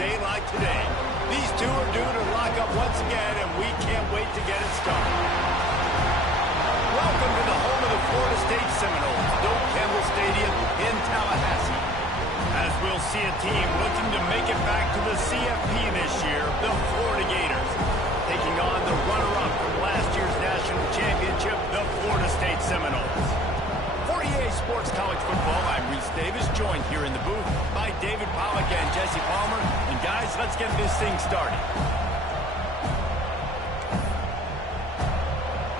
day like today. These two are due to lock up once again, and we can't wait to get it started. Welcome to the home of the Florida State Seminoles, Doak Campbell Stadium in Tallahassee. As we'll see a team looking to make it back to the CFP this year, the Florida Gators, taking on the runner-up from last year's national championship, the Florida State Seminoles. For EA Sports College Football, I'm Reese Davis, joined here in the booth by David Pollack and Jesse Palmer. And guys, let's get this thing started.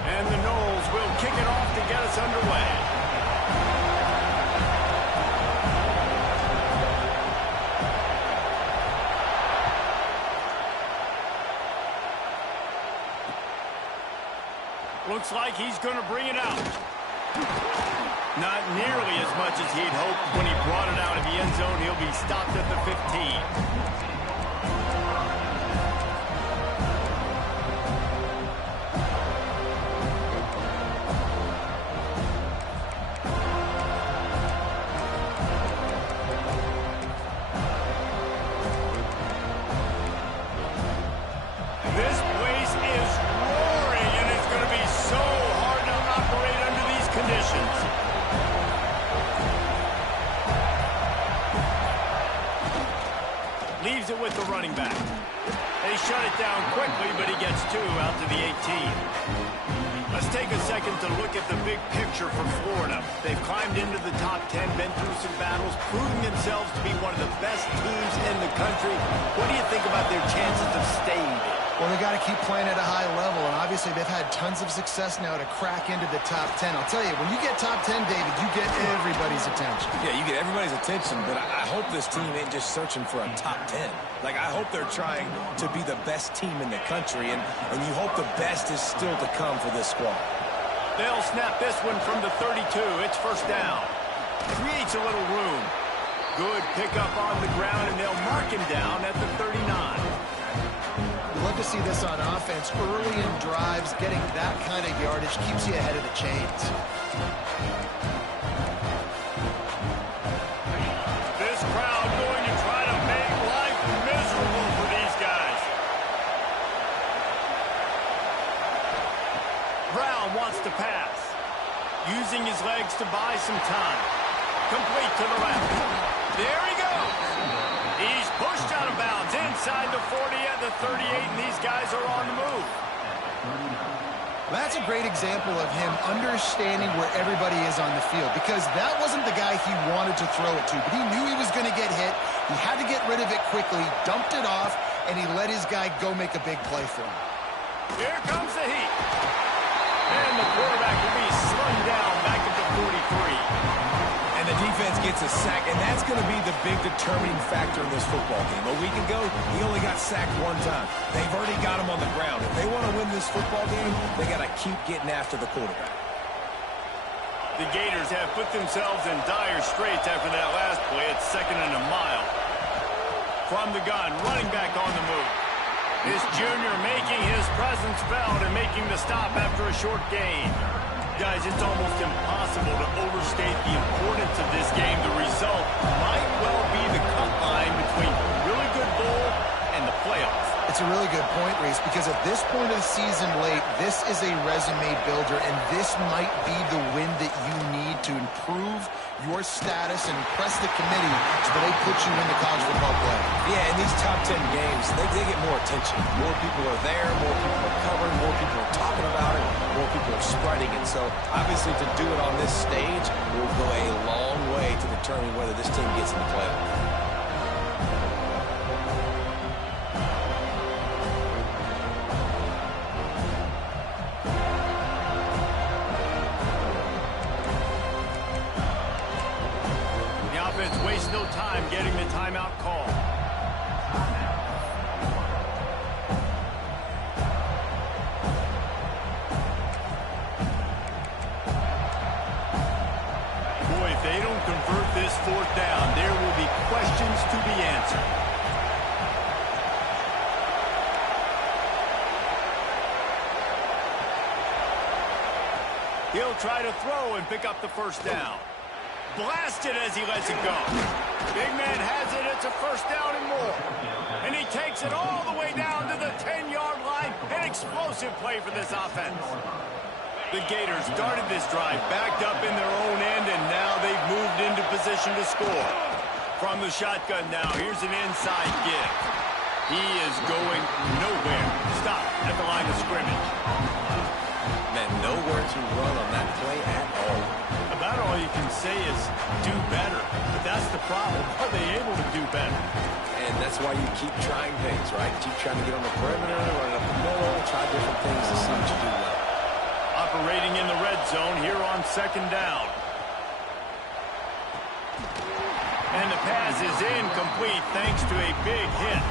And the Noles will kick it off to get us underway. Looks like he's going to bring it out. Not nearly as much as he'd hoped when he brought it out of the end zone. He'll be stopped at the 15. Leaves it with the running back. They shut it down quickly, but he gets two out to the 18. Let's take a second to look at the big picture for Florida. They've climbed into the top 10, been through some battles, proving themselves to be one of the best teams in the country. What do you think about their chances of staying there? Well, they got to keep playing at a high level, and obviously they've had tons of success now to crack into the top 10. I'll tell you, when you get top 10, David, you get everybody's attention. Yeah, you get everybody's attention, but I hope this team ain't just searching for a top 10. Like, I hope they're trying to be the best team in the country, and you hope the best is still to come for this squad. They'll snap this one from the 32. It's first down. Creates a little room. Good pickup on the ground, and they'll mark him down at the 39. Love to see this on offense. Early in drives, getting that kind of yardage keeps you ahead of the chains. This crowd going to try to make life miserable for these guys. Brown wants to pass. Using his legs to buy some time. Complete to the left. There he goes. He's pushed out of bounds inside the 40 at the 38, and these guys are on the move. That's a great example of him understanding where everybody is on the field, because that wasn't the guy he wanted to throw it to, but he knew he was going to get hit. He had to get rid of it quickly, dumped it off, and he let his guy go make a big play for him. Here comes the heat. And the quarterback will be slung down back at the 43. And the defense gets a sack, and that's going to be the big determining factor in this football game. A week ago, he only got sacked one time. They've already got him on the ground. If they want to win this football game, they got to keep getting after the quarterback. The Gators have put themselves in dire straits after that last play. It's second and a mile. From the gun, running back on the move. This junior making his presence felt and making the stop after a short gain. Guys, it's almost impossible to overstate the importance of this game. The result might well be the cut line between really good bowl and the playoffs. It's a really good point, Reese, because at this point of the season late, this is a resume builder, and this might be the win that you need to improve your status and impress the committee so that they put you in the college football play. Yeah, in these top 10 games, they get more attention. More people are there, more people are covering, more people are talking about it, more people are spreading it. So, obviously, to do it on this stage will go a long way to determine whether this team gets in the playoffs. Waste no time getting the timeout call. Boy, if they don't convert this fourth down, there will be questions to be answered. He'll try to throw and pick up the first down. blasted as he lets it go. Big man has it. It's a first down and more. And he takes it all the way down to the 10-yard line. An explosive play for this offense. The Gators started this drive backed up in their own end, and now they've moved into position to score. From the shotgun now, here's an inside give. He is going nowhere. Stop at the line of scrimmage. Man, nowhere to run on that play at all. About all you can say is do better. But that's the problem. Are they able to do better? And that's why you keep trying things, right? Keep trying to get on the perimeter, run up the middle, try different things to see what you do well. Operating in the red zone here on second down. And the pass is incomplete thanks to a big hit.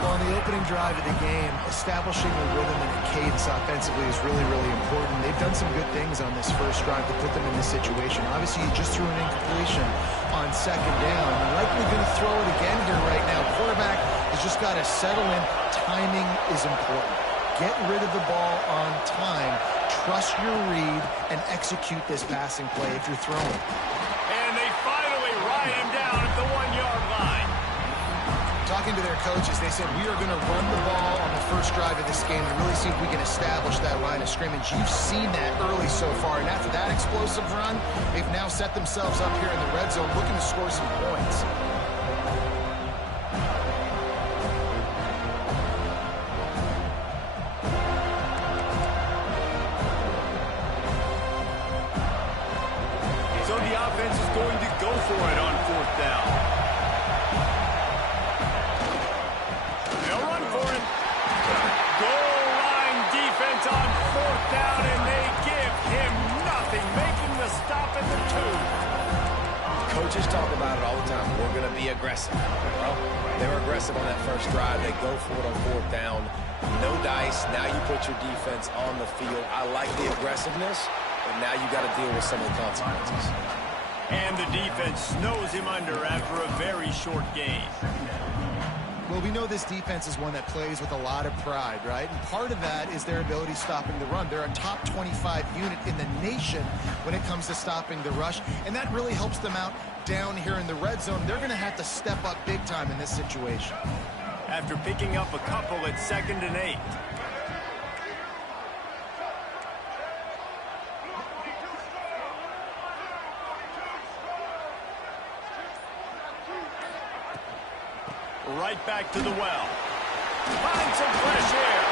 Well, in the opening drive of the game, establishing a rhythm and a cadence offensively is really, really important. They've done some good things on this first drive to put them in this situation. Obviously, you just threw an incompletion on second down. You're likely going to throw it again here right now. Quarterback has just got to settle in. Timing is important. Get rid of the ball on time. Trust your read and execute this passing play if you're throwing. And they finally ride him down at the 1-yard line. Talking to their coaches, they said, we are going to run the ball on the first drive of this game to really see if we can establish that line of scrimmage. You've seen that early so far, and after that explosive run, they've now set themselves up here in the red zone looking to score some points. So the offense is going to go for it on fourth down. On fourth down, and they give him nothing, making the stop at the 2. Coaches talk about it all the time. We're going to be aggressive. Well, they were aggressive on that first drive. They go for it on fourth down. No dice. Now you put your defense on the field. I like the aggressiveness, but now you got to deal with some of the consequences. And the defense snows him under after a very short gain. Well, we know this defense is one that plays with a lot of pride, right? And part of that is their ability stopping the run. They're a top 25 unit in the nation when it comes to stopping the rush, and that really helps them out down here in the red zone. They're going to have to step up big time in this situation. After picking up a couple at 2nd and 8. Right back to the well. Find some fresh air.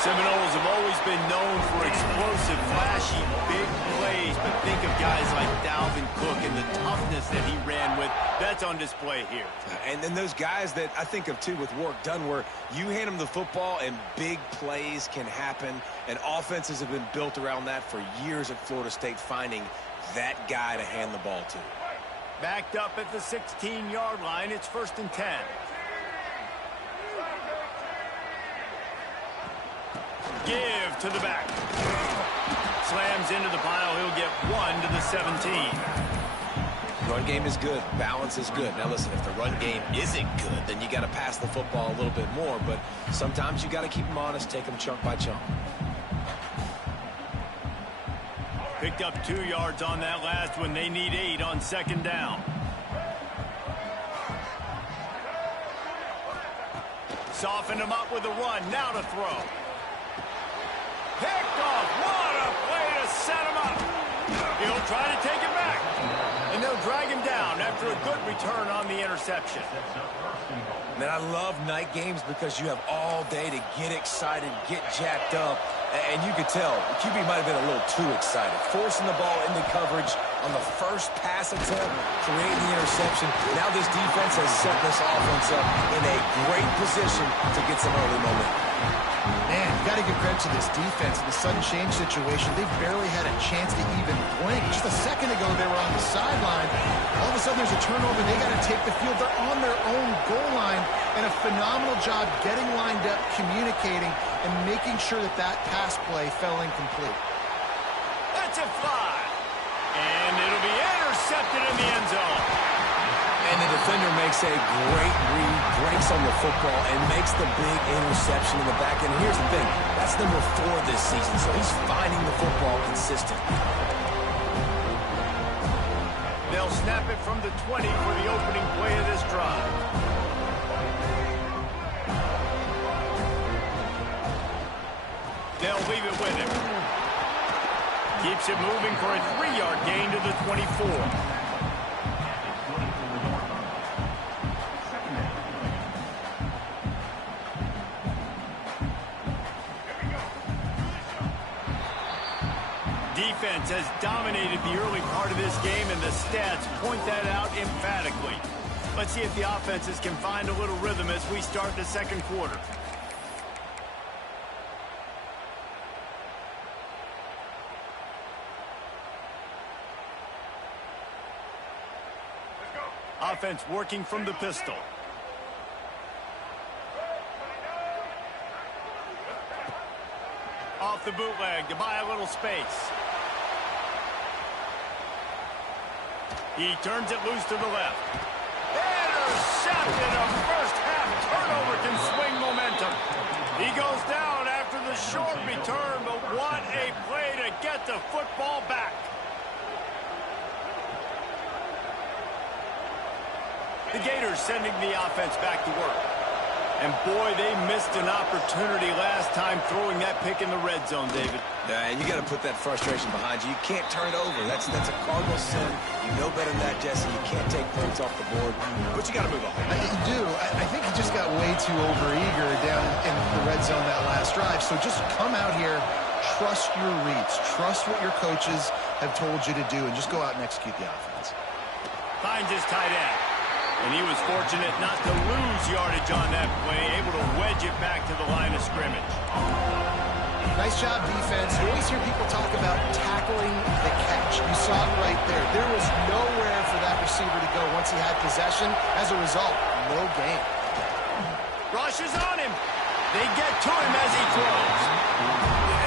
Seminoles have always been known for explosive, flashy, big plays, but think of guys like Dalvin Cook and the toughness that he ran with. That's on display here. And then those guys that I think of, too, with work done, where you hand them the football and big plays can happen, and offenses have been built around that for years at Florida State, finding that guy to hand the ball to. Backed up at the 16-yard line, it's 1st and 10. Give to the back. Slams into the pile. He'll get 1 to the 17. Run game is good. Balance is good. Now, listen, if the run game isn't good, then you got to pass the football a little bit more. But sometimes you got to keep them honest, take them chunk by chunk. Picked up 2 yards on that last one. They need 8 on 2nd down. Softened him up with a run. Now to throw. Picked off. What a play to set him up. He'll try to take it back. And they'll drag him down after a good return on the interception. Man, I love night games because you have all day to get excited, get jacked up. And you could tell the QB might have been a little too excited. Forcing the ball into coverage on the first pass attempt, creating the interception. Now this defense has set this offense up in a great position to get some early momentum. Man, you got to give credit to this defense. In the sudden change situation, they barely had a chance to even blink. Just a second ago, they were on the sideline. All of a sudden, there's a turnover. They got to take the field. They're on their own goal line, and a phenomenal job getting lined up, communicating, and making sure that that pass play fell incomplete. That's a fly. And it'll be intercepted in the end zone. And the defender makes a great read, breaks on the football, and makes the big interception in the back end. Here's the thing. That's number 4 this season, so he's finding the football consistently. snap it from the 20 for the opening play of this drive. They'll leave it with him. Keeps it moving for a 3-yard gain to the 24. Defense has dominated the early part of this game, and the stats point that out emphatically. Let's see if the offenses can find a little rhythm as we start the second quarter. Offense working from the pistol. Off the bootleg to buy a little space. He turns it loose to the left. Intercepted. A first-half turnover can swing momentum. He goes down after the short return, but what a play to get the football back. The Gators sending the offense back to work. And boy, they missed an opportunity last time throwing that pick in the red zone, David. And you got to put that frustration behind you. You can't turn it over. That's a cardinal sin. You know better than that, Jesse. You can't take points off the board, but you got to move on. You do. I think he just got way too overeager down in the red zone that last drive. So just come out here, trust your reads, trust what your coaches have told you to do, and just go out and execute the offense. Finds his tight end. And he was fortunate not to lose yardage on that play, able to wedge it back to the line of scrimmage. Nice job, defense. You always hear people talk about tackling the catch. You saw it right there. There was nowhere for that receiver to go once he had possession. As a result, no gain. Rush is on him. They get to him as he throws.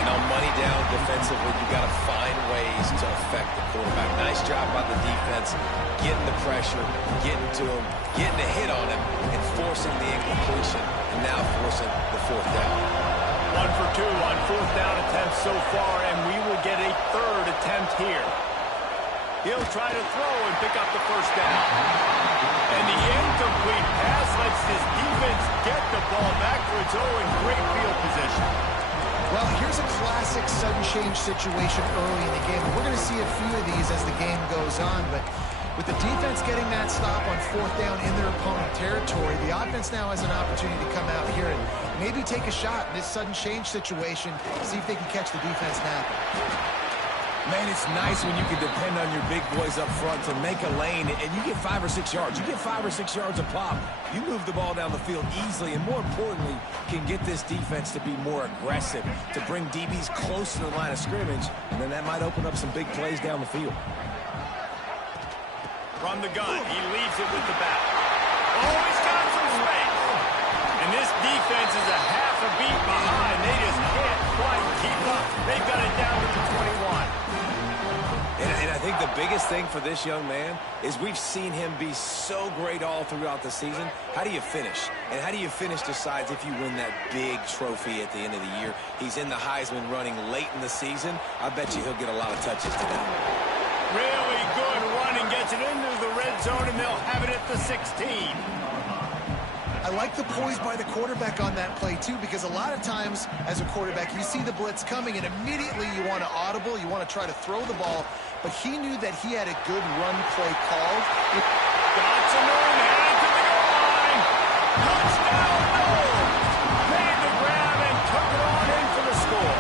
And on money down defensively, you got to find ways to affect the quarterback. Nice job by the defense, getting the pressure, getting to him, getting a hit on him, and forcing the incompletion, and now forcing the fourth down. 1 for 2 on fourth down attempts so far, and we will get a third attempt here. He'll try to throw and pick up the first down. And the incomplete pass lets this defense get the ball back for its own great field position. Well, here's a classic sudden change situation early in the game. We're going to see a few of these as the game goes on, but with the defense getting that stop on fourth down in their opponent territory, the offense now has an opportunity to come out here and maybe take a shot in this sudden change situation, see if they can catch the defense napping. Man, it's nice when you can depend on your big boys up front to make a lane, and you get 5 or 6 yards. You get 5 or 6 yards a pop. You move the ball down the field easily, and more importantly, can get this defense to be more aggressive, to bring DBs close to the line of scrimmage, and then that might open up some big plays down the field. From the gun, he leaves it with the back. Oh, he's got some space. And this defense is a half a beat behind. They just can't quite keep up. They've got it down to the 21. And I think the biggest thing for this young man is we've seen him be so great all throughout the season. How do you finish? And how do you finish decides if you win that big trophy at the end of the year. He's in the Heisman running late in the season. I bet you he'll get a lot of touches today. Really good running, gets it into the red zone, and they'll have it at the 16. I like the poise by the quarterback on that play, too, because a lot of times as a quarterback, you see the blitz coming, and immediately you want to audible, you want to try to throw the ball, but he knew that he had a good run play called. Dotson headed to the goal line. Touchdown, no! Made the grab and took it on in for the score.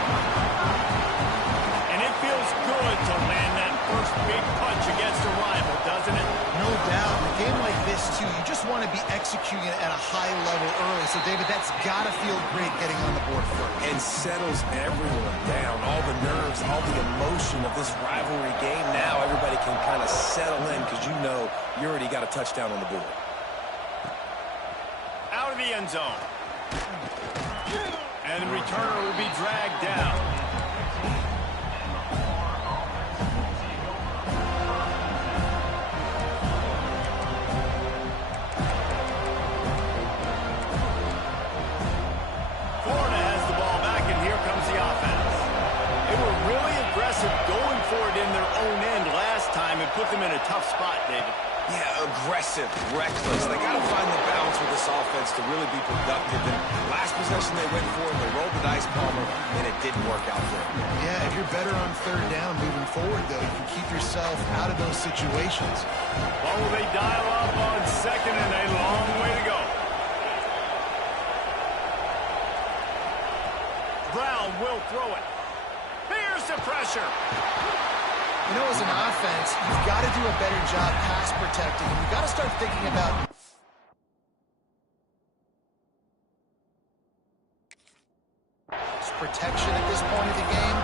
And it feels good to land that first big punch against a rival, doesn't it? No doubt. In a game like this, too, you just want to be executing it at a high level early. So, David, that's got to feel great getting on the board first. And settles everyone down. All the nerves, all the emotion of this rivalry game. Now everybody can kind of settle in because you know you already got a touchdown on the board. Out of the end zone. And the returner will be dragged down. Going for it in their own end last time and put them in a tough spot, David. aggressive, reckless. They got to find the balance with this offense to really be productive. And last possession they went for it, they rolled the dice, Palmer, and it didn't work out for them. Yeah, if you're better on third down moving forward, though, you can keep yourself out of those situations. Well, will they dial up on second and a long way to go? Brown will throw it. Here's the pressure. You know, as an offense, you've got to do a better job pass protecting. You've got to start thinking about protection at this point of the game.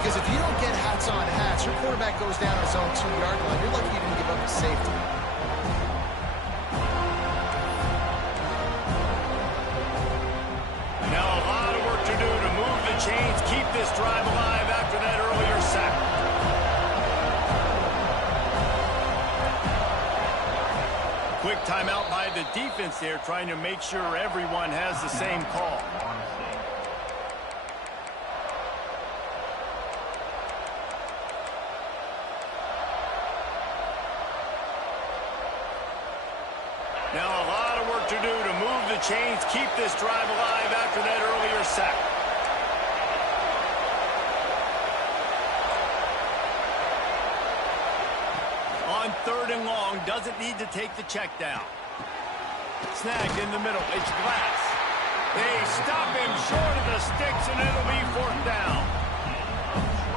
Because if you don't get hats on hats, your quarterback goes down his own 2-yard line. You're lucky you didn't give up a safety. Now a lot of work to do to move the chains, keep this drive alive after that earlier sack. Quick timeout by the defense there, trying to make sure everyone has the same call. Now a lot of work to do to move the chains, keep this drive alive after that earlier sack. On third and long, doesn't need to take the check down. Snagged in the middle, it's Glass. They stop him short of the sticks, and it'll be fourth down.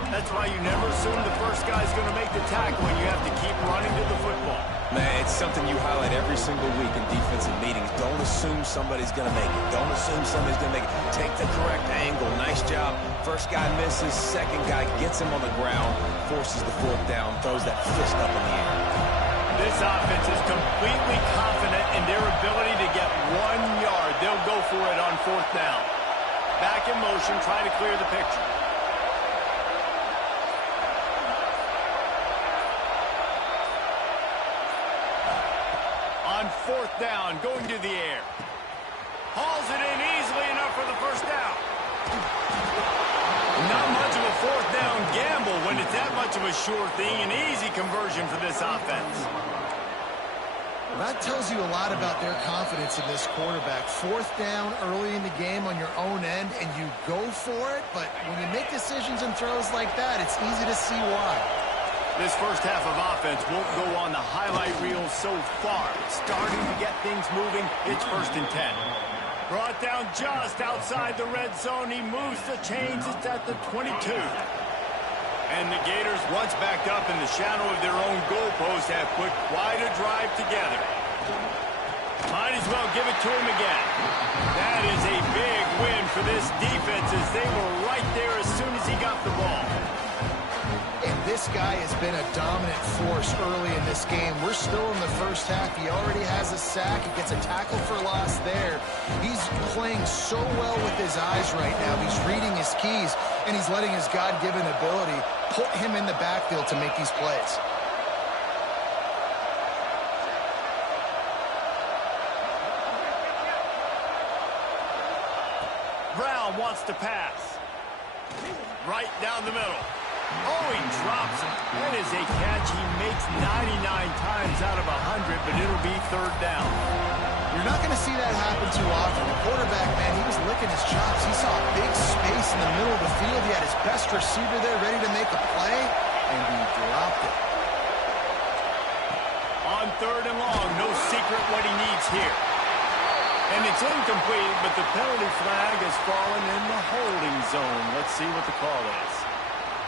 That's why you never assume the first guy's going to make the tackle when you have to keep running to the football. Man, it's something you highlight every single week in defensive meetings. Don't assume somebody's going to make it. Don't assume somebody's going to make it. Take the correct angle. Nice job. First guy misses. Second guy gets him on the ground, forces the fourth down, throws that fist up in the air. This offense is completely confident in their ability to get 1 yard. They'll go for it on fourth down. Back in motion, trying to clear the picture. On fourth down, going to the air. Hauls it in easily enough for the first down. Not much of a fourth down gamble when it's that much of a sure thing. An easy conversion for this offense. Well, that tells you a lot about their confidence in this quarterback. Fourth down early in the game on your own end, and you go for it. But when you make decisions and throws like that, it's easy to see why. This first half of offense won't go on the highlight reel so far. Starting to get things moving. It's 1st and 10. Brought down just outside the red zone. He moves the chains. It's at the 22. And the Gators, once backed up in the shadow of their own goalpost, have put quite a drive together. Might as well give it to him again. That is a big win for this defense as they were right there as soon as he got the ball. And this guy has been a dominant force early in this game. We're still in the first half. He already has a sack. He gets a tackle for loss there. He's playing so well with his eyes right now. He's reading his keys, and he's letting his God-given ability put him in the backfield to make these plays. Brown wants to pass. Right down the middle. Oh, he drops it. That is a catch he makes 99 times out of 100, but it'll be third down. You're not going to see that happen too often. The quarterback, man, he was licking his chops. He saw a big space in the middle of the field. He had his best receiver there ready to make a play, and he dropped it. On third and long, no secret what he needs here. And it's incomplete, but the penalty flag has fallen in the holding zone. Let's see what the call is.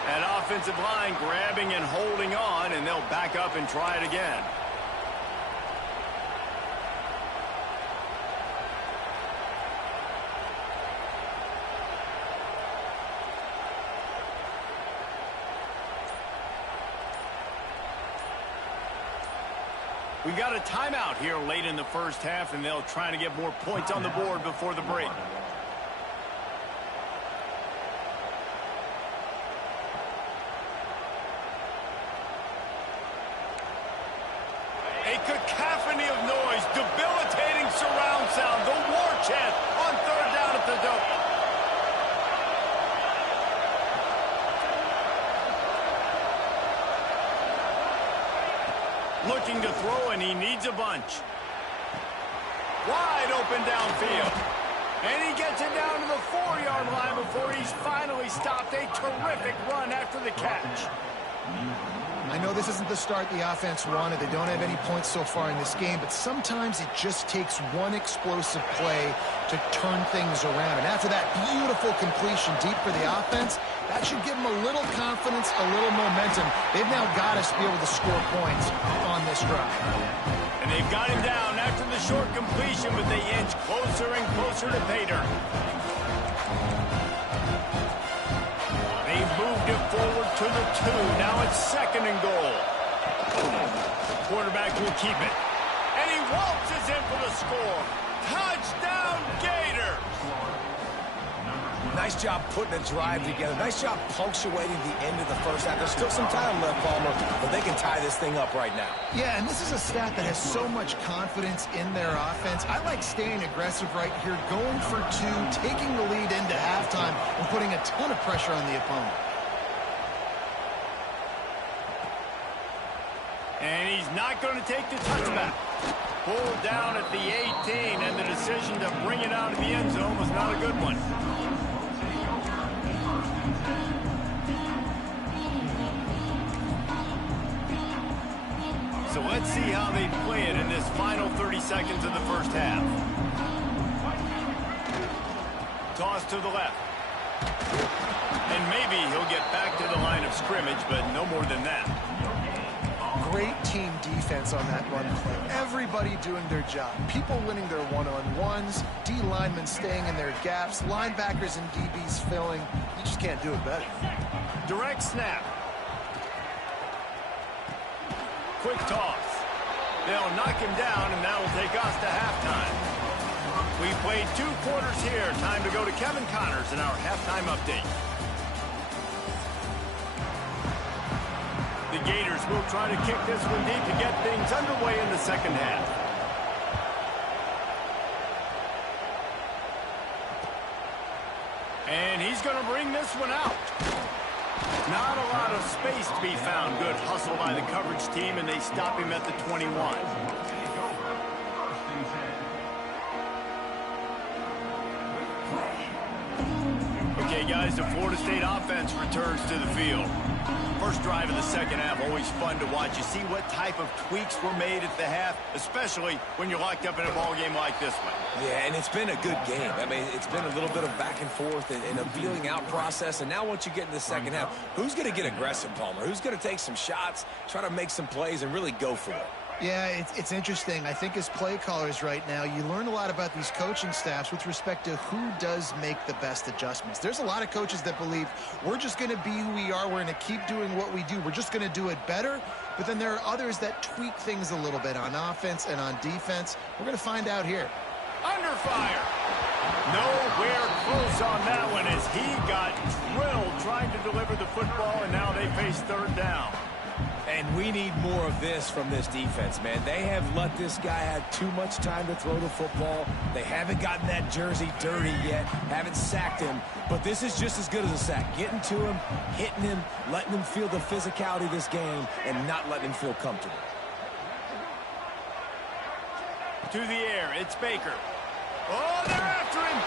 That offensive line grabbing and holding on, and they'll back up and try it again. We got a timeout here late in the first half, and they'll try to get more points on the board before the break. A cacophony of noise, debilitating surround sound, the war chant on third down at the Dome. Looking looking to throw, and he needs a bunch. Wide open downfield. And he gets it down to the 4-yard line before he's finally stopped. A terrific run after the catch. I know this isn't the start the offense wanted. They don't have any points so far in this game, but sometimes it just takes one explosive play to turn things around. And after that beautiful completion deep for the offense, that should give them a little confidence, a little momentum. They've now got to be able to score points on this drive. And they've got him down after the short completion, but they inch closer and closer to pay dirt. They've moved it forward to the 2. Now it's 2nd and goal. Quarterback will keep it. And he waltzes in for the score. Touchdown, Gators! Nice job putting a drive together. Nice job punctuating the end of the first half. There's still some time left, Palmer, but they can tie this thing up right now. Yeah, and this is a stat that has so much confidence in their offense. I like staying aggressive right here, going for 2, taking the lead into halftime, and putting a ton of pressure on the opponent. And he's not going to take the touchback. Pulled down at the 18, and the decision to bring it out of the end zone was not a good one. So let's see how they play it in this final 30 seconds of the first half. Toss to the left. And maybe he'll get back to the line of scrimmage, but no more than that. Great team defense on that run play. Everybody doing their job. People winning their one-on-ones, D linemen staying in their gaps, linebackers and DBs filling. You just can't do it better. Direct snap. Quick toss. They'll knock him down, and that will take us to halftime. We played 2 quarters here. Time to go to Kevin Connors in our halftime update. The Gators will try to kick this one deep to get things underway in the second half. And he's going to bring this one out. Not a lot of space to be found. Good hustle by the coverage team, and they stop him at the 21. Okay, guys, the Florida State offense returns to the field. First drive of the second half, always fun to watch. You see what type of tweaks were made at the half, especially when you're locked up in a ball game like this one. Yeah, and it's been a good game. I mean, it's been a little bit of back and forth and a feeling out process. And now once you get in the second half, who's going to get aggressive, Palmer? Who's going to take some shots, try to make some plays, and really go for it? Yeah, it's interesting. I think as play callers right now, you learn a lot about these coaching staffs with respect to who does make the best adjustments. There's a lot of coaches that believe we're just going to be who we are. We're going to keep doing what we do. We're just going to do it better. But then there are others that tweak things a little bit on offense and on defense. We're going to find out here. Under fire. Nowhere close on that one as he got drilled trying to deliver the football, and now they face 3rd down. And we need more of this from this defense, man. They have let this guy have too much time to throw the football. They haven't gotten that jersey dirty yet, haven't sacked him. But this is just as good as a sack. Getting to him, hitting him, letting him feel the physicality of this game, and not letting him feel comfortable. To the air, it's Baker. Oh, they're after him!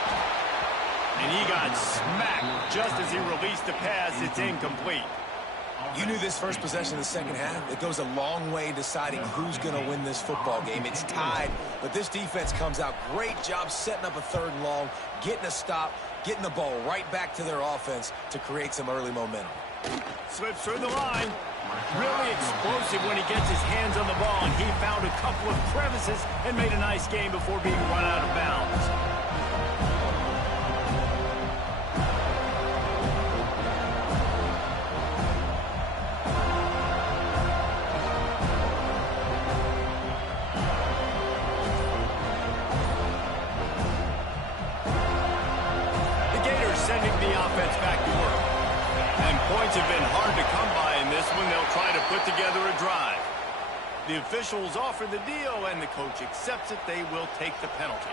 And he got smacked just as he released the pass. It's incomplete. You knew this first possession of the second half. It goes a long way deciding who's going to win this football game. It's tied, but this defense comes out. Great job setting up a 3rd and long, getting a stop, getting the ball right back to their offense to create some early momentum. Slips through the line. Really explosive when he gets his hands on the ball, and he found a couple of crevices and made a nice game before being run out of bounds. Sending the offense back to work. And points have been hard to come by in this one. They'll try to put together a drive. The officials offer the deal, and the coach accepts it. They will take the penalty.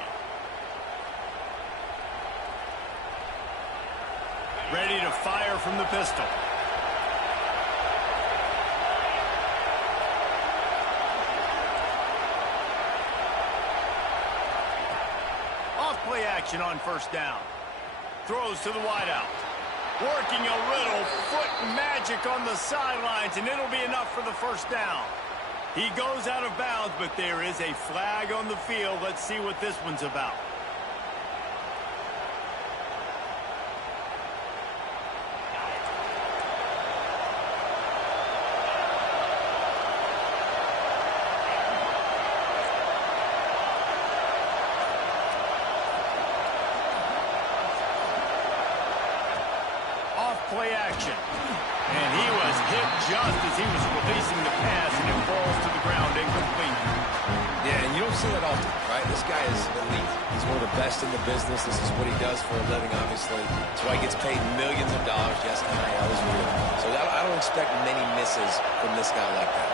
Ready to fire from the pistol. play action on first down. Throws to the wideout. Working a little foot magic on the sidelines, and it'll be enough for the first down. He goes out of bounds, but there is a flag on the field. Let's see what this one's about. Play action. And he was hit just as he was releasing the pass, and it falls to the ground incomplete. Yeah, and you don't see that often, right? This guy is elite. He's one of the best in the business. This is what he does for a living, obviously. That's why he gets paid millions of dollars. Yes, NIL is real. So I don't expect many misses from this guy like that.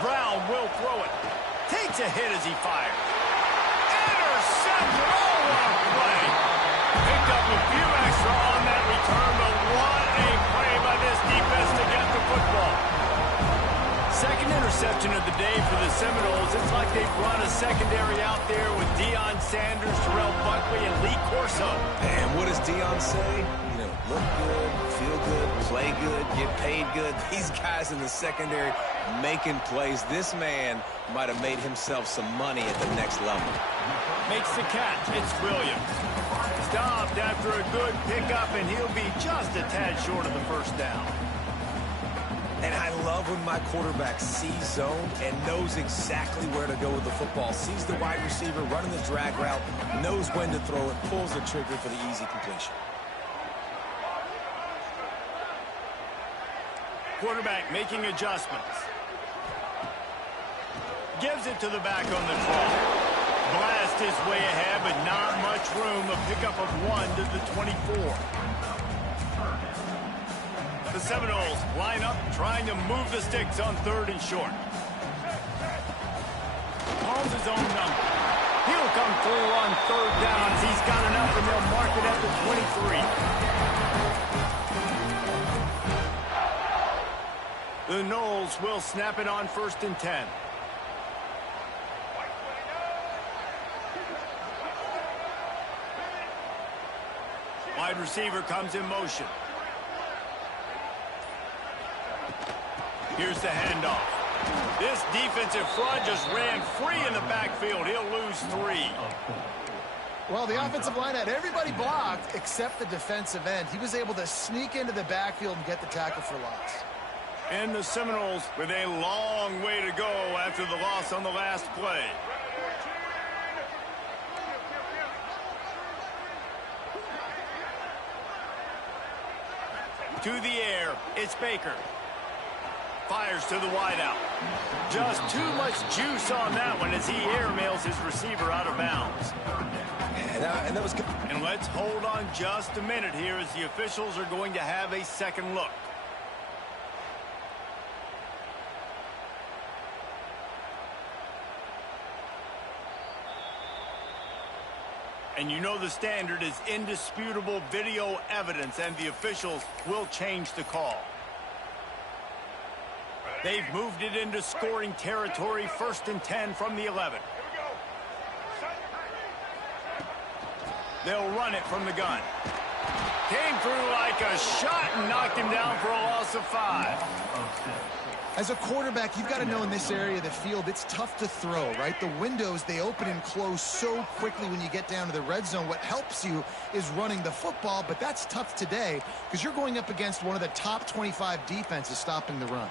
Brown will throw it. Takes a hit as he fires. Intercepted. Oh, what a play. Picked up a few extra on that return, but what a play by this defense to get the football. Second interception of the day for the Seminoles. It's like they've run a secondary out there with Deion Sanders, Terrell Buckley, and Lee Corso. And what does Deion say? You know, look good, feel good, play good, get paid good. These guys in the secondary making plays. This man might have made himself some money at the next level. Makes the catch. It's Williams. Stopped after a good pickup, and he'll be just a tad short of the first down. And I love when my quarterback sees zone and knows exactly where to go with the football. Sees the wide receiver running the drag route, knows when to throw it, pulls the trigger for the easy completion. Quarterback making adjustments. Gives it to the back on the draw. Blast his way ahead, but not much room. A pickup of 1 to the 24. The Seminoles line up, trying to move the sticks on 3rd and short. Calls his own number. He'll come through on 3rd down as he's got enough, and they'll mark it at the 23. The Noles will snap it on 1st and 10. Wide receiver comes in motion. Here's the handoff. This defensive front just ran free in the backfield. He'll lose 3. Well, the offensive line had everybody blocked except the defensive end. He was able to sneak into the backfield and get the tackle for loss. And the Seminoles with a long way to go after the loss on the last play. To the air, it's Baker. Fires to the wideout. Just too much juice on that one as he airmails his receiver out of bounds. And that was good. And let's hold on just a minute here as the officials are going to have a second look. And you know the standard is indisputable video evidence, and the officials will change the call. They've moved it into scoring territory, 1st and 10 from the 11. They'll run it from the gun. Came through like a shot and knocked him down for a loss of 5. As a quarterback, you've got to know in this area of the field, it's tough to throw, right? The windows, they open and close so quickly when you get down to the red zone. What helps you is running the football, but that's tough today because you're going up against one of the top 25 defenses stopping the run.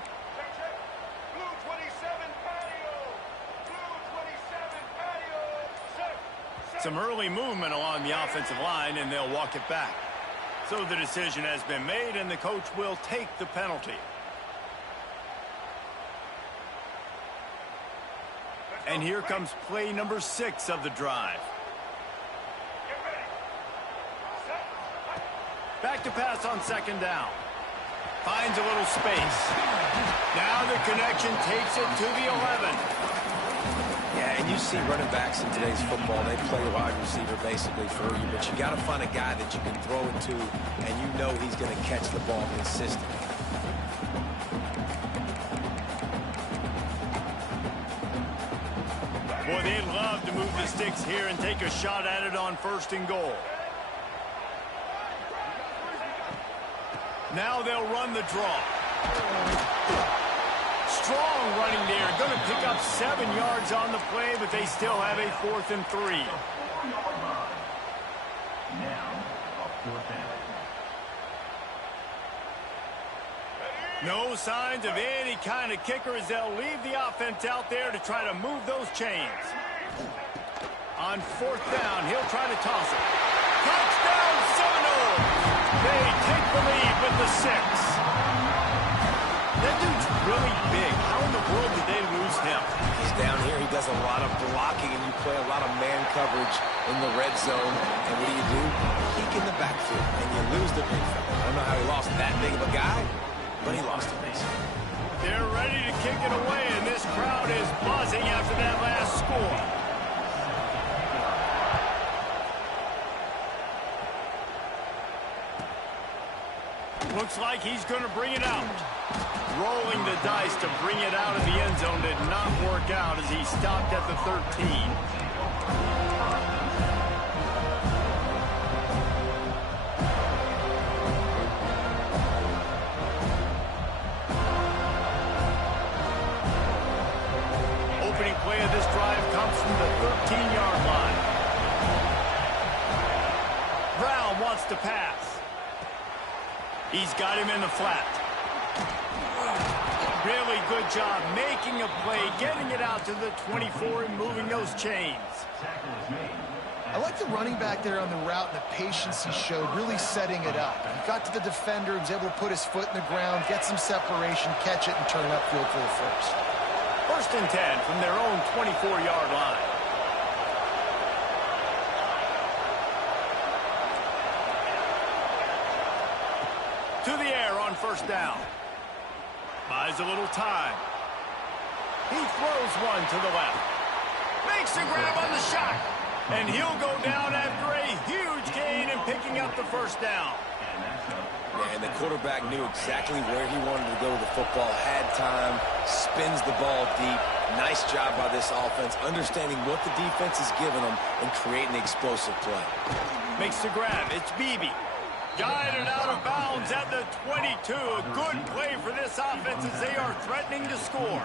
Some early movement along the offensive line, and they'll walk it back. So the decision has been made, and the coach will take the penalty. And here comes play number 6 of the drive. Back to pass on 2nd down. Finds a little space. Now the connection takes it to the 11. Yeah, and you see running backs in today's football, they play wide receiver basically for you, but you got to find a guy that you can throw it to, and you know he's going to catch the ball consistently. Boy, they'd love to move the sticks here and take a shot at it on 1st and goal. Now they'll run the draw. Strong running there. Going to pick up 7 yards on the play, but they still have a 4th and 3. No signs of any kind of kicker as they'll leave the offense out there to try to move those chains. On 4th down, he'll try to toss it. Touchdown, Seminoles! They take the lead with the 6. That dude's really big. How in the world did they lose him? He's down here. He does a lot of blocking, and you play a lot of man coverage in the red zone. And what do? Peek in the backfield, and you lose the big fella. I don't know how he lost that big of a guy, but he lost it. They're ready to kick it away, and this crowd is buzzing after that last score. Looks like he's going to bring it out. Rolling the dice to bring it out of the end zone did not work out as he stopped at the 13. Opening play of this drive comes from the 13-yard line. Brown wants to pass. He's got him in the flat. Really good job making a play, getting it out to the 24 and moving those chains. I like the running back there on the route and the patience he showed, really setting it up. He got to the defender and was able to put his foot in the ground, get some separation, catch it, and turn it upfield for the first. 1st and 10 from their own 24-yard line. To the air on 1st down. Buys a little time. He throws one to the left. Makes the grab on the shot. And he'll go down after a huge gain and picking up the 1st down. Yeah, and the quarterback knew exactly where he wanted to go with the football, had time, spins the ball deep. Nice job by this offense, understanding what the defense is giving them and creating the explosive play. Makes the grab. It's Beebe. Guided out of bounds at the 22. A good play for this offense as they are threatening to score.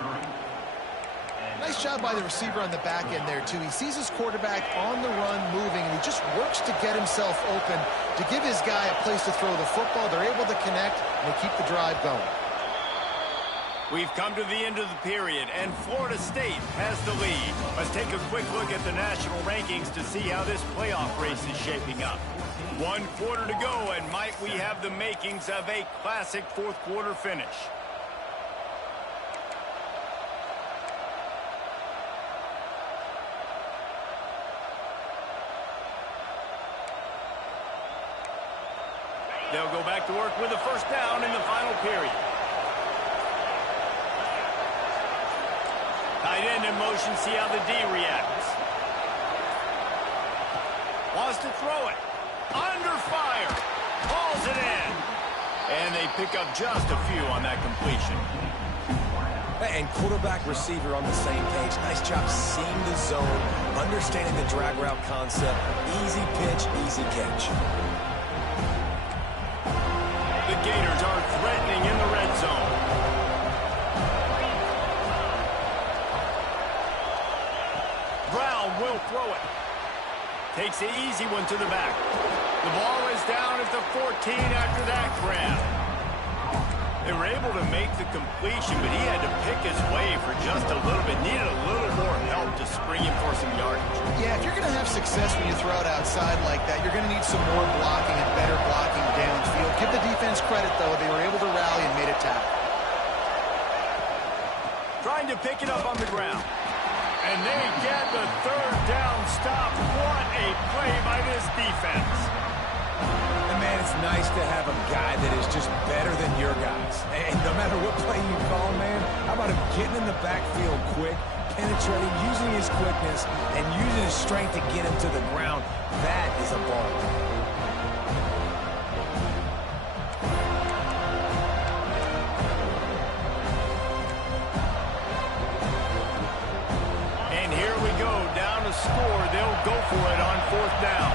Nice job by the receiver on the back end there, too. He sees his quarterback on the run moving, and he just works to get himself open to give his guy a place to throw the football. They're able to connect, and they keep the drive going. We've come to the end of the period, and Florida State has the lead. Let's take a quick look at the national rankings to see how this playoff race is shaping up. 1 quarter to go, and might we have the makings of a classic 4th quarter finish. They'll go back to work with a 1st down in the final period. Tight end in motion, see how the D reacts. Wants to throw it. Under fire. Hauls it in. And they pick up just a few on that completion. And quarterback receiver on the same page. Nice job seeing the zone, understanding the drag route concept. Easy pitch, easy catch. The Gators are threatening in the red zone. Brown will throw it. Takes the easy one to the back. The ball is down at the 14 after that grab. They were able to make the completion, but he had to pick his way for just a little bit. Needed a little more help to spring him for some yardage. Yeah, if you're going to have success when you throw it outside like that, you're going to need some more blocking and better blocking downfield. Give the defense credit, though. They were able to rally and made a tackle. Trying to pick it up on the ground. And they get the 3rd down stop. What a play by this defense. And, man, it's nice to have a guy that is just better than your guys. And no matter what play you call, man, how about him getting in the backfield quick, penetrating, using his quickness, and using his strength to get him to the ground. That is a ball. And here we go to score, they'll go for it on 4th down.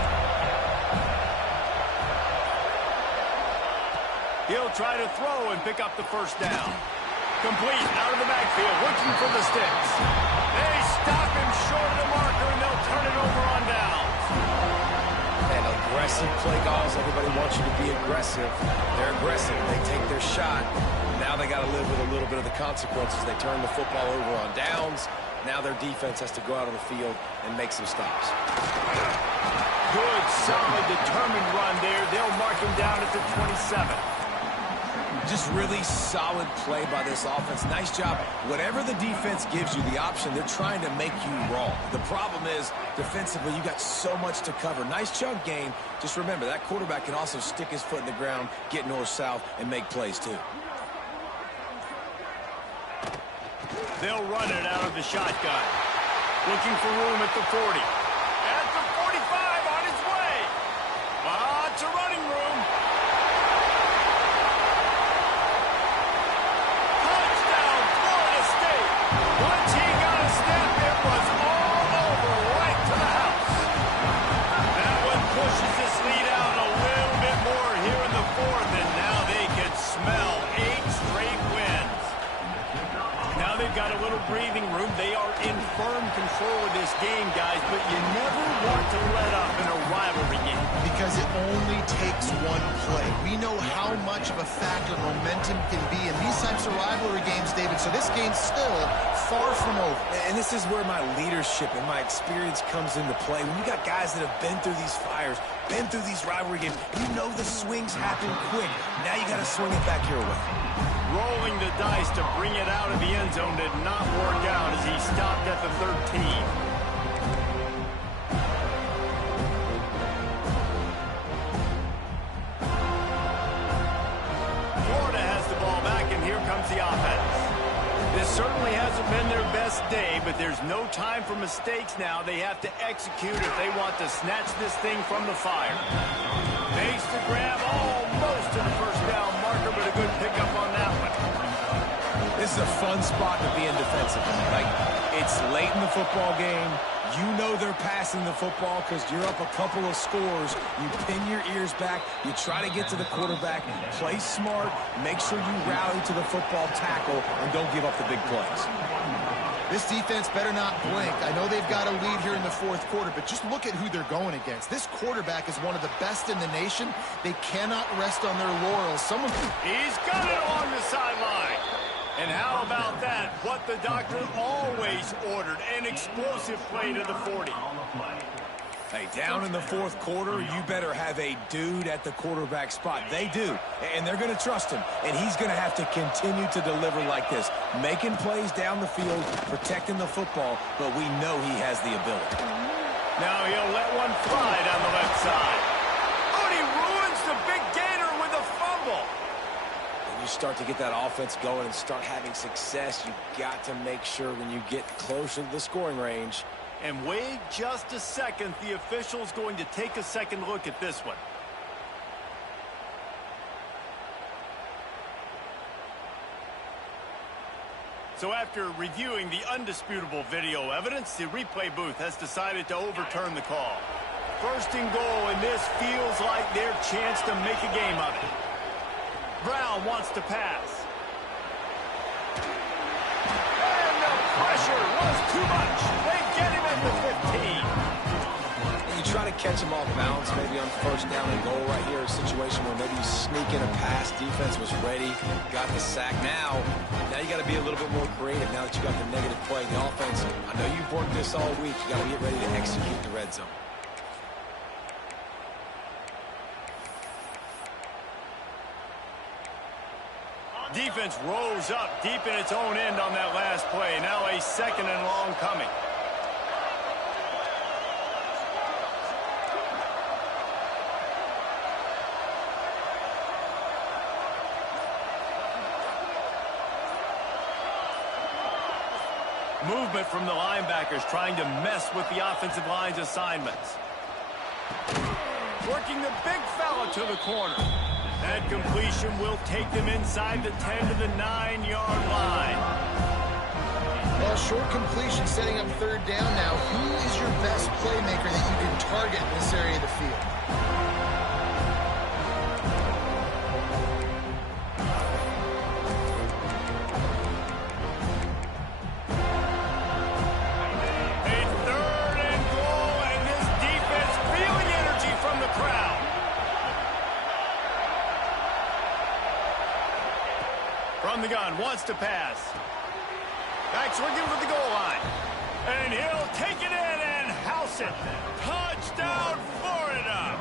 He'll try to throw and pick up the 1st down. Complete out of the backfield, looking for the sticks. They stop him short of the marker, and they'll turn it over on downs. And aggressive play calls. Everybody wants you to be aggressive. They're aggressive. They take their shot. Now they got to live with a little bit of the consequences. They turn the football over on downs. Now their defense has to go out on the field and make some stops. Good, solid, determined run there. They'll mark him down at the 27. Just really solid play by this offense. Nice job. Whatever the defense gives you the option, they're trying to make you wrong. The problem is, defensively, you got so much to cover. Nice chunk game. Just remember, that quarterback can also stick his foot in the ground, get north-south, and make plays too. They'll run it out of the shotgun. Looking for room at the 40. At the 45, on his way. Lots of running room. Touchdown, Florida State. Once he got a snap, it was all over, right to the house. That one pushes this lead out a little bit more here in the 4th, and now they can smell 8 straight wins. Now they've got a little breathing room. They are in firm control of this game, guys, but you never want to let up in a rivalry game. Because it only takes one play. We know how much of a factor momentum can be in these types of rivalry games, David, so this game's still far from over. And this is where my leadership and my experience comes into play. When you got guys that have been through these fires, been through these rivalry games, you know the swings happen quick. Now you got to swing it back your way. Rolling the dice to bring it out of the end zone did not work out as he stopped at the 13. Florida has the ball back, and here comes the offense. This certainly hasn't been their best day, but there's no time for mistakes now. They have to execute if they want to snatch this thing from the fire. Makes the grab almost to the 1st down marker, but a good pickup on that one. This is a fun spot to be in defensively. Like, it's late in the football game. You know they're passing the football because you're up a couple of scores. You pin your ears back. You try to get to the quarterback. Play smart. Make sure you rally to the football tackle and don't give up the big plays. This defense better not blink. I know they've got a lead here in the 4th quarter, but just look at who they're going against. This quarterback is one of the best in the nation. They cannot rest on their laurels. He's got it along the sideline. And how about that? What the doctor always ordered, an explosive play to the 40. Hey, down in the 4th quarter, you better have a dude at the quarterback spot. They do, and they're going to trust him. And he's going to have to continue to deliver like this, making plays down the field, protecting the football, but we know he has the ability. Now he'll let one fly down the left side. Oh, and he ruins the big gainer with a fumble. When you start to get that offense going and start having success, you got to make sure when you get closer to the scoring range. And wait just a second. The official's going to take a second look at this one. So after reviewing the undisputable video evidence, the replay booth has decided to overturn the call. 1st and goal, and this feels like their chance to make a game of it. Brown wants to pass. And the pressure was too much. They get him at the 15. You try to catch him off balance, maybe on 1st down and goal right here, a situation where maybe you sneak in a pass, defense was ready, got the sack. Now you got to be a little bit more creative now that you got the negative play. The offense, I know you've worked this all week. You got to get ready to execute the red zone. Defense rose up deep in its own end on that last play. Now a 2nd and long coming. Movement from the linebackers trying to mess with the offensive line's assignments. Working the big fella to the corner. That completion will take them inside the 10 to the 9-yard line. Well, short completion setting up third down now. Who is your best playmaker that you can target in this area of the field? From the gun, wants to pass. Backs looking for the goal line. And he'll take it in and house it. Touchdown, Florida!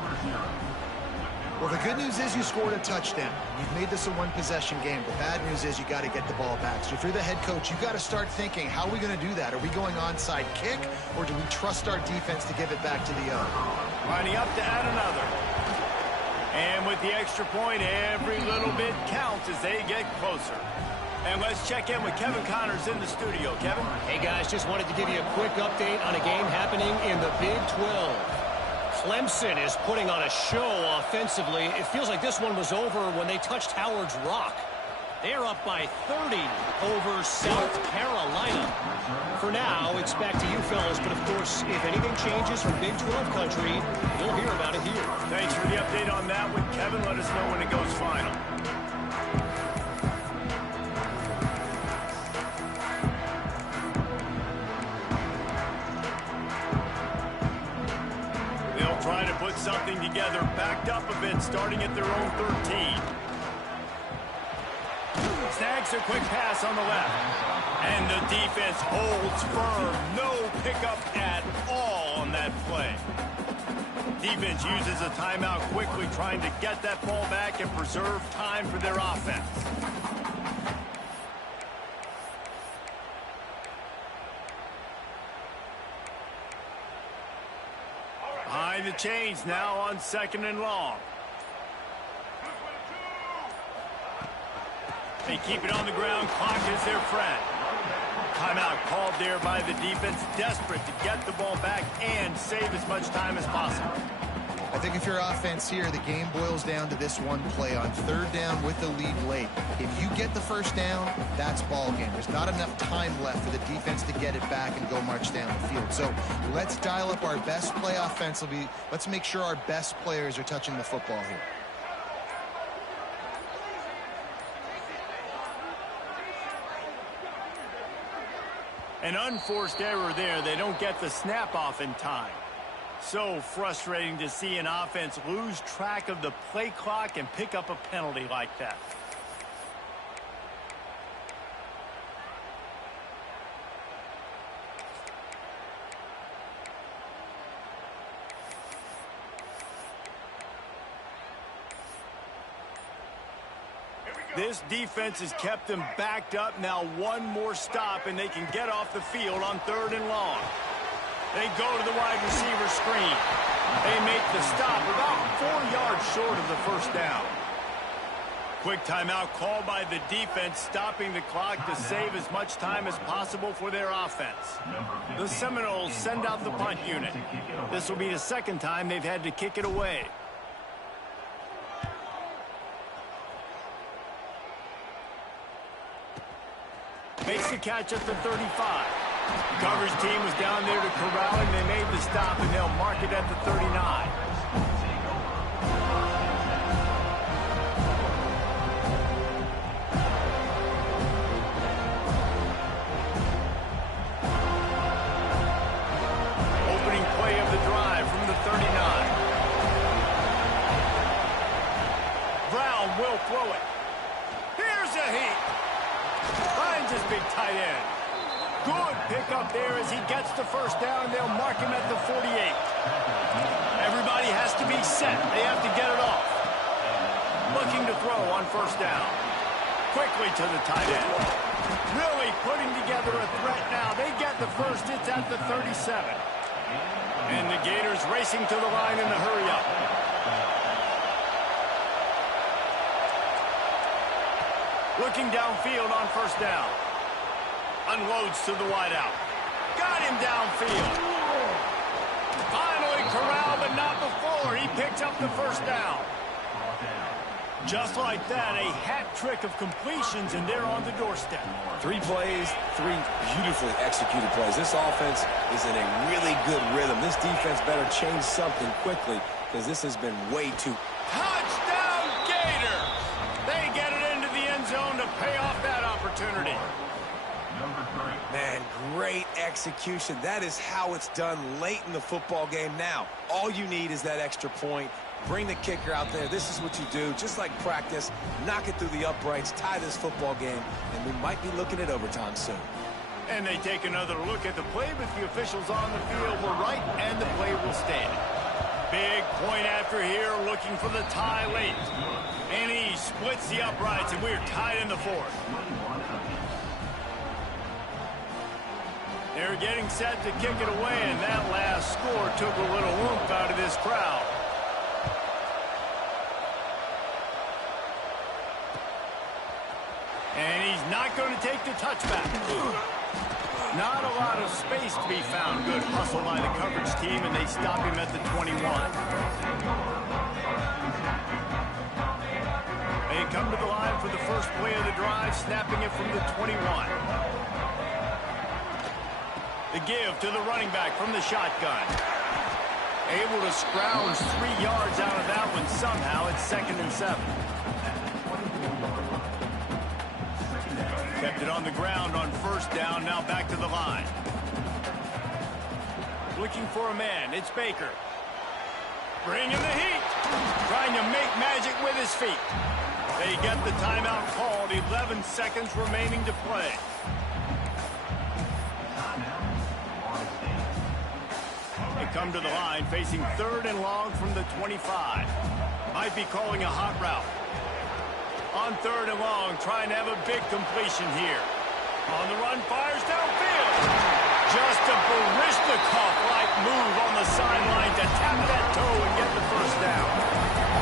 Well, the good news is you scored a touchdown. You've made this a one-possession game. The bad news is you got to get the ball back. So if you're the head coach, you got to start thinking, how are we going to do that? Are we going onside kick, or do we trust our defense to give it back to the other? Lining up to add another. And with the extra point, every little bit counts as they get closer. And let's check in with Kevin Connors in the studio. Kevin? Hey, guys, just wanted to give you a quick update on a game happening in the Big 12. Clemson is putting on a show offensively. It feels like this one was over when they touched Howard's Rock. They're up by 30 over South Carolina. For now, it's back to you fellas, but of course, if anything changes from Big 12 country, you'll hear about it here. Thanks for the update on that one, Kevin. Let us know when it goes final. They'll try to put something together, backed up a bit, starting at their own 13. Snags a quick pass on the left. And the defense holds firm. No pickup at all on that play. Defense uses a timeout quickly, trying to get that ball back and preserve time for their offense. Behind the chains now on 2nd and long. They keep it on the ground. Clock is their friend. Timeout called there by the defense, desperate to get the ball back and save as much time as possible. I think if you're offense here, the game boils down to this one play on 3rd down with the lead late. If you get the 1st down, that's ball game. There's not enough time left for the defense to get it back and go march down the field. So let's dial up our best play offensively. Let's make sure our best players are touching the football here. An unforced error there. They don't get the snap off in time. So frustrating to see an offense lose track of the play clock and pick up a penalty like that. This defense has kept them backed up. Now one more stop, and they can get off the field on 3rd and long. They go to the wide receiver screen. They make the stop about 4 yards short of the 1st down. Quick timeout called by the defense, stopping the clock to save as much time as possible for their offense. The Seminoles send out the punt unit. This will be the 2nd time they've had to kick it away. Makes the catch at the 35. The coverage team was down there to corral him. They made the stop, and they'll mark it at the 39. Opening play of the drive from the 39. Brown will throw it. Here's a heat. Finds his big tight end. Good pickup there as he gets the 1st down. They'll mark him at the 48. Everybody has to be set. They have to get it off. Looking to throw on 1st down. Quickly to the tight end. Really putting together a threat now. They get the 1st. It's at the 37. And the Gators racing to the line in the hurry up. Looking downfield on 1st down. Unloads to the wideout. Got him downfield. Finally corralled, but not before. He picks up the 1st down. Just like that, a hat trick of completions, and they're on the doorstep. 3 plays, 3 beautifully executed plays. This offense is in a really good rhythm. This defense better change something quickly because this has been way too... Touchdown, Gators! They get it into the end zone to pay off that opportunity. Man, great execution. That is how it's done late in the football game now. All you need is that extra point. Bring the kicker out there. This is what you do. Just like practice, knock it through the uprights, tie this football game, and we might be looking at overtime soon. And they take another look at the play, but the officials on the field were right, and the play will stand. Big point after here, looking for the tie late. And he splits the uprights, and we're tied in the 4th. They're getting set to kick it away, and that last score took a little oomph out of this crowd. And he's not going to take the touchback. Not a lot of space to be found. Good hustle by the coverage team, and they stop him at the 21. They come to the line for the first play of the drive, snapping it from the 21. The give to the running back from the shotgun. Able to scrounge 3 yards out of that one somehow. It's 2nd and 7. Kept it on the ground on 1st down. Now back to the line. Looking for a man. It's Baker. Bringing the heat. Trying to make magic with his feet. They get the timeout called. 11 seconds remaining to play. They come to the line facing 3rd and long from the 25. Might be calling a hot route. On 3rd and long, trying to have a big completion here. On the run, fires downfield. Just a Barishnikov-like move on the sideline to tap that toe and get the 1st down.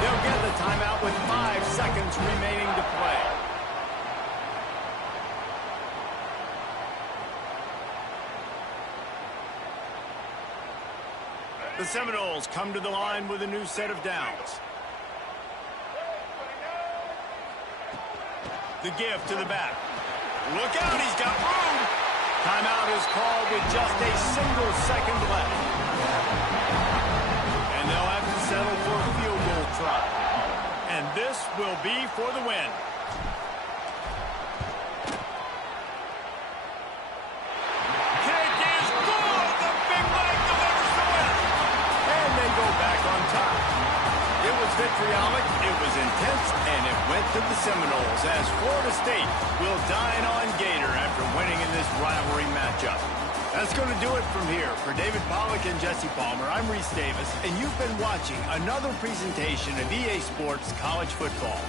They'll get the timeout with 5 seconds remaining to play. The Seminoles come to the line with a new set of downs. The give to the back. Look out, he's got room. Timeout is called with just a single second left. And they'll have to settle for a field goal try. And this will be for the win. Kick is good. The big leg delivers the win. And they go back on top. It was vitriolic, it was intense, and it went to the Seminoles as Florida State will dine on Gator after winning in this rivalry matchup. That's going to do it from here. For David Pollack and Jesse Palmer, I'm Reese Davis, and you've been watching another presentation of EA Sports College Football.